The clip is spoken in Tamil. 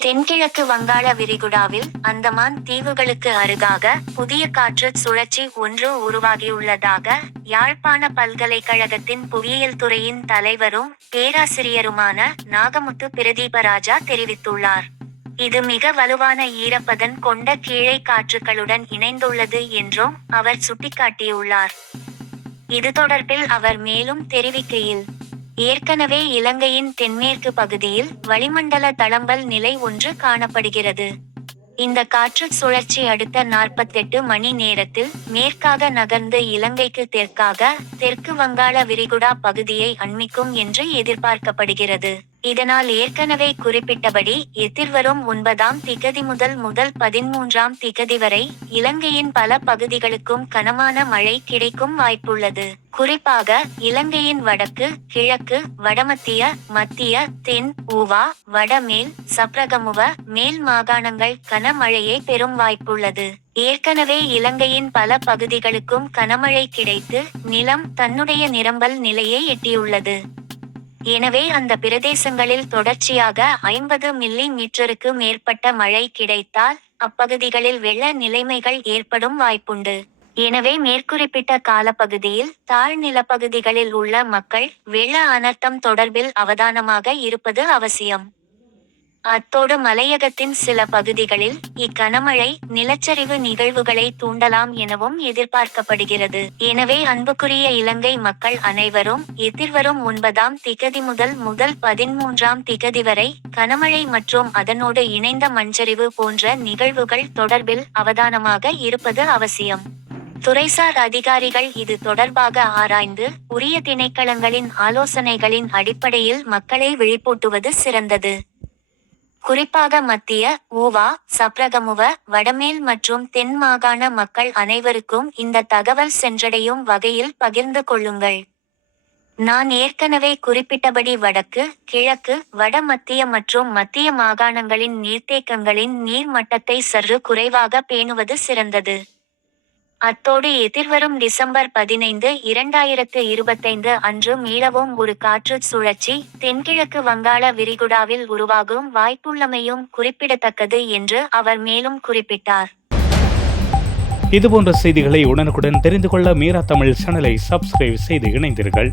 தென்கிழக்கு வங்காள விரிகுடாவில் அந்தமான் தீவுகளுக்கு அருகாக புதிய காற்று சுழற்சி ஒன்று உருவாகியுள்ளதாக யாழ்ப்பாண பல்கலைக்கழகத்தின் புவியியல் துறையின் தலைவரும் பேராசிரியருமான நாகமுத்து பிரதீபராஜா தெரிவித்துள்ளார். இது மிக வலுவான ஈரப்பதன் கொண்ட கீழே காற்றுகளுடன் இணைந்துள்ளது என்றும் அவர் சுட்டிக்காட்டியுள்ளார். இது தொடர்பில் அவர் மேலும் தெரிவிக்கையில் ஏற்கனவே இலங்கையின் தென்மேற்கு பகுதியில் வளிமண்டல தளம்பல் நிலை ஒன்று காணப்படுகிறது. இந்த காற்று சுழற்சி அடுத்த நாற்பத்தெட்டு மணி நேரத்தில் மேற்காக நகர்ந்து இலங்கைக்கு தெற்காக தெற்கு வங்காள விரிகுடா பகுதியை அண்மிக்கும் என்று எதிர்பார்க்கப்படுகிறது. இதனால் ஏற்கனவே குறிப்பிட்டபடி எதிர்வரும் ஒன்பதாம் திகதி முதல் முதல் பதிமூன்றாம் திகதி வரை இலங்கையின் பல பகுதிகளுக்கும் கனமான மழை கிடைக்கும் வாய்ப்புள்ளது. குறிப்பாக இலங்கையின் வடக்கு கிழக்கு வடமத்திய மத்திய தென் ஊவா வடமேல் சப்ரகமுவ மேல் மாகாணங்கள் கனமழையை பெறும் வாய்ப்புள்ளது. ஏற்கனவே இலங்கையின் பல பகுதிகளுக்கும் கனமழை கிடைத்து நிலம் தன்னுடைய நிரம்பல் நிலையை எட்டியுள்ளது. எனவே அந்த பிரதேசங்களில் தொடர்ச்சியாக ஐம்பது மில்லி மீட்டருக்கு மேற்பட்ட மழை கிடைத்தால் அப்பகுதிகளில் வெள்ள நிலைமைகள் ஏற்படும் வாய்ப்புண்டு. எனவே மேற்குறிப்பிட்ட காலப்பகுதியில் தாழ் நிலப்பகுதிகளில் உள்ள மக்கள் வெள்ள அனர்த்தம் தொடர்பில் அவதானமாக இருப்பது அவசியம். அத்தோடு மலையகத்தின் சில பகுதிகளில் இக்கனமழை நிலச்சரிவு நிகழ்வுகளை தூண்டலாம் எனவும் எதிர்பார்க்கப்படுகிறது. எனவே அன்புக்குரிய இலங்கை மக்கள் அனைவரும் எதிர்வரும் ஒன்பதாம் திகதி முதல் முதல் பதிமூன்றாம் திகதி வரை கனமழை மற்றும் அதனோடு இணைந்த மண்சரிவு போன்ற நிகழ்வுகள் தொடர்பில் அவதானமாக இருப்பது அவசியம். துறைசார் அதிகாரிகள் இது தொடர்பாக ஆராய்ந்து உரிய திணைக்களங்களின் ஆலோசனைகளின் அடிப்படையில் மக்களை விழிப்பூட்டுவது சிறந்தது. குறிப்பாக மத்திய ஊவா சப்ரகமுவ வடமேல் மற்றும் தென் மாகாண மக்கள் அனைவருக்கும் இந்த தகவல் சென்றடையும் வகையில் பகிர்ந்து கொள்ளுங்கள். நான் ஏற்கனவே குறிப்பிட்டபடி வடக்கு கிழக்கு வட மத்திய மற்றும் மத்திய மாகாணங்களின் நீர்த்தேக்கங்களின் நீர் மட்டத்தை சற்று குறைவாக பேணுவது சிறந்தது. அத்தோடு எதிர்வரும் டிசம்பர் பதினைந்து இரண்டாயிரத்து இருபத்தைந்து அன்று மீளவும் ஒரு காற்று சுழற்சி தென்கிழக்கு வங்காள விரிகுடாவில் உருவாகும் வாய்ப்புள்ளமையும் குறிப்பிடத்தக்கது என்று அவர் மேலும் குறிப்பிட்டார். இதுபோன்ற செய்திகளை உடனுக்குடன் தெரிந்து கொள்ள மீரா தமிழ் சேனலை சப்ஸ்கிரைப் செய்து இணைந்தீர்கள்